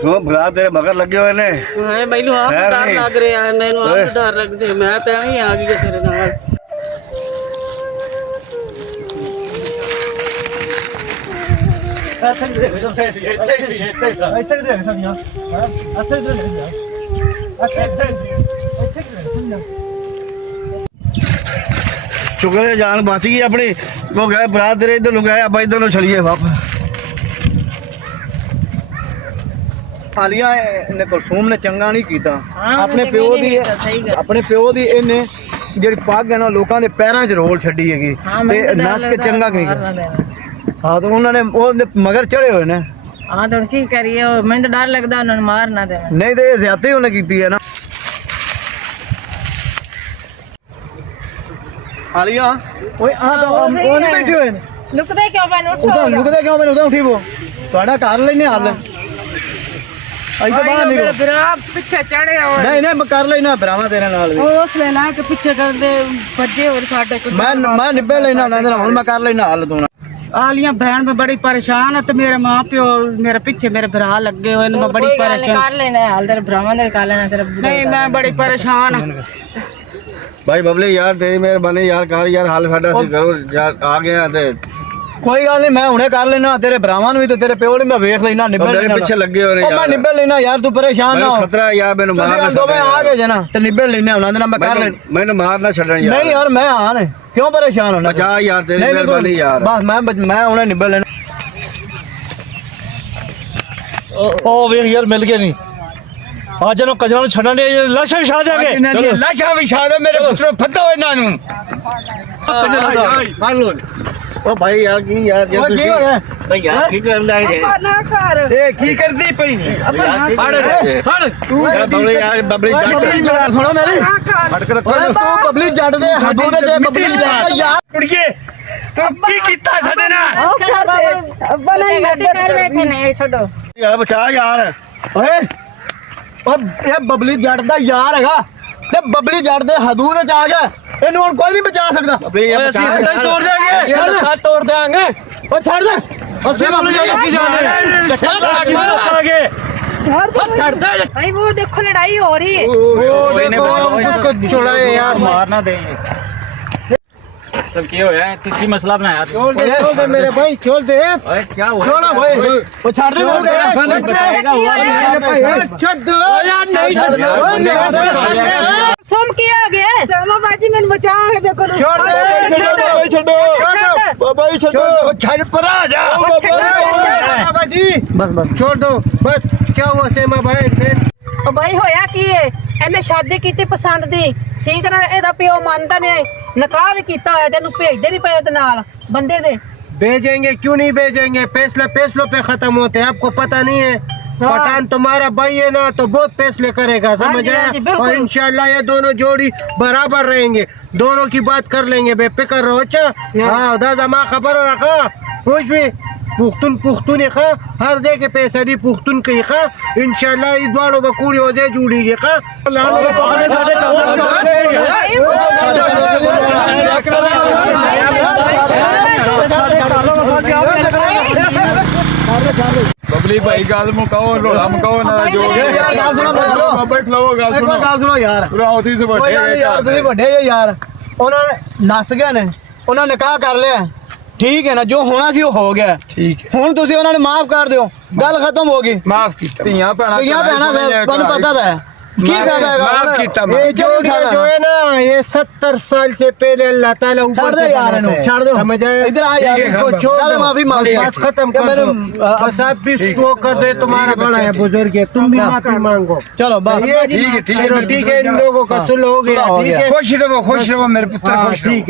सो भरा तेरे मगर लगे हुए ने हाय मैनू आप डर लग रहा है मैनू आप डर लगदे मैं तो एवें ही आ गई तेरे नाल शुक्र है जान बच गई अपनी वो गए भरा तेरे इधर नु गए अब इधर नु चलिए वापस आलिया ने कुलसूम ने चंगा नहीं कीता अपने प्यो दी इन्हें ਜਿਹੜੀ ਪੱਗ ਹੈ ਨਾ ਲੋਕਾਂ ਦੇ ਪੈਰਾਂ 'ਚ ਰੋਲ ਛੱਡੀ ਹੈਗੀ ਤੇ ਨਸ ਕੇ ਚੰਗਾ ਕੀ ਹਾਂ ਤਾਂ ਉਹਨਾਂ ਨੇ ਉਹਦੇ ਮਗਰ ਚੜੇ ਹੋਏ ਨੇ ਹਾਂ ਤਾਂ ਕੀ ਕਰੀਏ ਮੈਨੂੰ ਤਾਂ ਡਰ ਲੱਗਦਾ ਉਹਨਾਂ ਨੂੰ ਮਾਰ ਨਾ ਦੇਣ ਨਹੀਂ ਤੇ ਜ਼ਿਆਦਤੀ ਉਹਨੇ ਕੀਤੀ ਹੈ ਨਾ ਆਲੀਆ ਓਏ ਆ ਤਾਂ ਉਹ ਨਹੀਂ ਬੈਠੇ ਹੋਏ ਨੇ ਲੁਕਦੇ ਕਿਉਂ ਬੈਨ ਉੱਠੋ ਉਹਦਾ ਲੁਕਦੇ ਕਿਉਂ ਮੈਨੂੰ ਉਹਦਾ ਉਠੀ ਵੋ ਤੁਹਾਡਾ ਘਰ ਲੈਨੇ ਹਾਲ ਆਈ ਤਾਂ ਬਾਹਰ ਨਿਕਲ ਬਰਾ ਪਿੱਛੇ ਚੜੇ ਹੋਏ ਨਹੀਂ ਨਹੀਂ ਮੈਂ ਕਰ ਲੈਣਾ ਭਰਾਵਾ ਤੇਰੇ ਨਾਲ ਵੀ ਉਸ ਵੇਲੇ ਕਿ ਪਿੱਛੇ ਕਰਦੇ ਵੱਜੇ ਹੋਰ ਸਾਡੇ ਕੋਲ ਮੈਂ ਨਿੱਬੇ ਲੈਣਾ ਉਹਨਾਂ ਦੇ ਨਾਲ ਹੁਣ ਮੈਂ ਕਰ ਲੈਣਾ ਹਾਲ ਤੂੰ आलिया बहन में बड़ी परेशान है तो मेरे माँ प्यो मेरे पीछे मेरे भरा लगे हुए मैं बड़ी परेशान कर लेना हाल तेरे भरावां ने कर लेना तेरा नहीं मैं बड़ी परेशान भाई बबले यार तेरी मेहरबानी यार कर यार हाल साडा सी करो यार आ गया ते कोई गल नहीं मैं हुणे कर लेना तेरे भरावां नु भी तो तेरे प्यो ने मैं देख लेना निब्बे लेना पीछे लगे हो रे यार मैं निब्बे लेना यार तू परेशान ना हो खतरा यार मेनू मार ना दो मैं आ गए जना ते निब्बे लेने उना दे ना मैं कर ले मैनू मार ना छड़न यार नहीं यार मैं हां ने क्यों परेशान होना बचा यार तेरी मेहरबानी यार बस मैं हुणे निब्बे लेना ओ वे यार मिल गए नहीं आज नो कजरा नु छड़न दे लाशा विछा देंगे लाशा विछा दे मेरे पुत्र फद्दो इना नु मार लो ओ भाई यार की यार ये की होया भाई यार की करदा है ना कर ए की करदी पई हट तू बबली यार बबली जट सुनो मेरी हट कर रखो तू बबली जट दे हदू दे जे बबली जट यार कुड़िए तू की कीता साडे नाल बनाई कर बैठे नहीं छोड़ो यार बचा यार ओए ओ ये बबली जट दा यार हैगा ते बबली जट दे हदू दे जा गया ਇਹਨੂੰ ਹੁਣ ਕੋਈ ਨਹੀਂ ਬਚਾ ਸਕਦਾ ਅਸੀਂ ਹੱਦਾਂ ਹੀ ਤੋੜ ਦੇਾਂਗੇ ਹੱਦਾਂ ਤੋੜ ਦੇਾਂਗੇ ਉਹ ਛੱਡ ਦੇ ਅਸੀਂ ਬੋਲ ਜਾ ਕੀ ਜਾਣੇ ਛੱਡ ਦੇ छड़ दे भाई वो देखो लड़ाई हो रही है वो देखो उसको छुड़ाए यार मारना दे सब क्या होया है किसकी मसला बनाया छोड़ दे मेरे भाई छोड़ दे ओए क्या हुआ छोड़ो भाई वो छाड़ दे छोड़ दो यार नहीं छोड़ सोम किया गया सोमा बाजी मैंने बचा के देखो छोड़ दे छोड़ो बाबा जी छोड़ो छड़ पर आ जा बाबा जी बस छोड़ दो बस क्या हुआ सेमा भाई ओ भाई होया की है ਇਹਨੇ ਸ਼ਾਦੀ ਕੀਤੀ ਪਸੰਦ ਦੀ ਠੀਕ ਨਾ ਇਹਦਾ ਪਿਓ ਮੰਨਦਾ ਨੇ ਨਕਾਹ ਵੀ ਕੀਤਾ ਹੋਇਆ ਤੈਨੂੰ ਭੇਜਦੇ ਨਹੀਂ ਪਏ ਉਹਦੇ ਨਾਲ ਬੰਦੇ ਦੇ भेजेंगे क्यों नहीं भेजेंगे फैसलों पे खत्म होते हैं आपको पता नहीं है पठान तुम्हारा भाई है ना तो बहुत फैसले करेगा समझ आया और इंशाल्लाह ये दोनों जोड़ी बराबर रहेंगे दोनों की बात कर लेंगे बेफिक्र रहो अच्छा हाँ दादा माँ खबर रखा कुछ भी पुख्तून खा हर जगह पैसा दी पुख्तून कही खा इंशाल्लाह इस बार बकूरी हो जाए जुड़ी के खा बबली भाई गाल मुकाओ रोला मुकाओ ना जो गाल सुनो बाबा खलाओ गाल सुनो यार राउती से बड़े यार ਤੁਸੀਂ ਵੱਡੇ ਯਾਰ ਉਹਨਾਂ ਨੇ ਨਸ ਗਏ ਨੇ ਉਹਨਾਂ ਨੇ ਨਿਕਾਹ ਕਰ ਲਿਆ ठीक है ना जो होना सी वो हो गया ठीक है हुन तुसी उन्होंने माफ कर दियो गल खत्म हो गई माफ कीता तियां भैणा तुहानू पता था की फायदा है माफ कीता ये जो है ना ये 70 साल से पहले अल्लाह ताला ऊपर से यार नु छोड़ दो समझ आए इधर आ यार इसको छोड़ माफी मांग बात खत्म कर दो बस आप भी इसको कर दे तुम्हारा बड़ा है बुजुर्ग है तुम भी माफी मांगो चलो बस ठीक है इन लोगों का सुलह हो गया ठीक है खुश रहो मेरे पुत्र खुश ठीक है।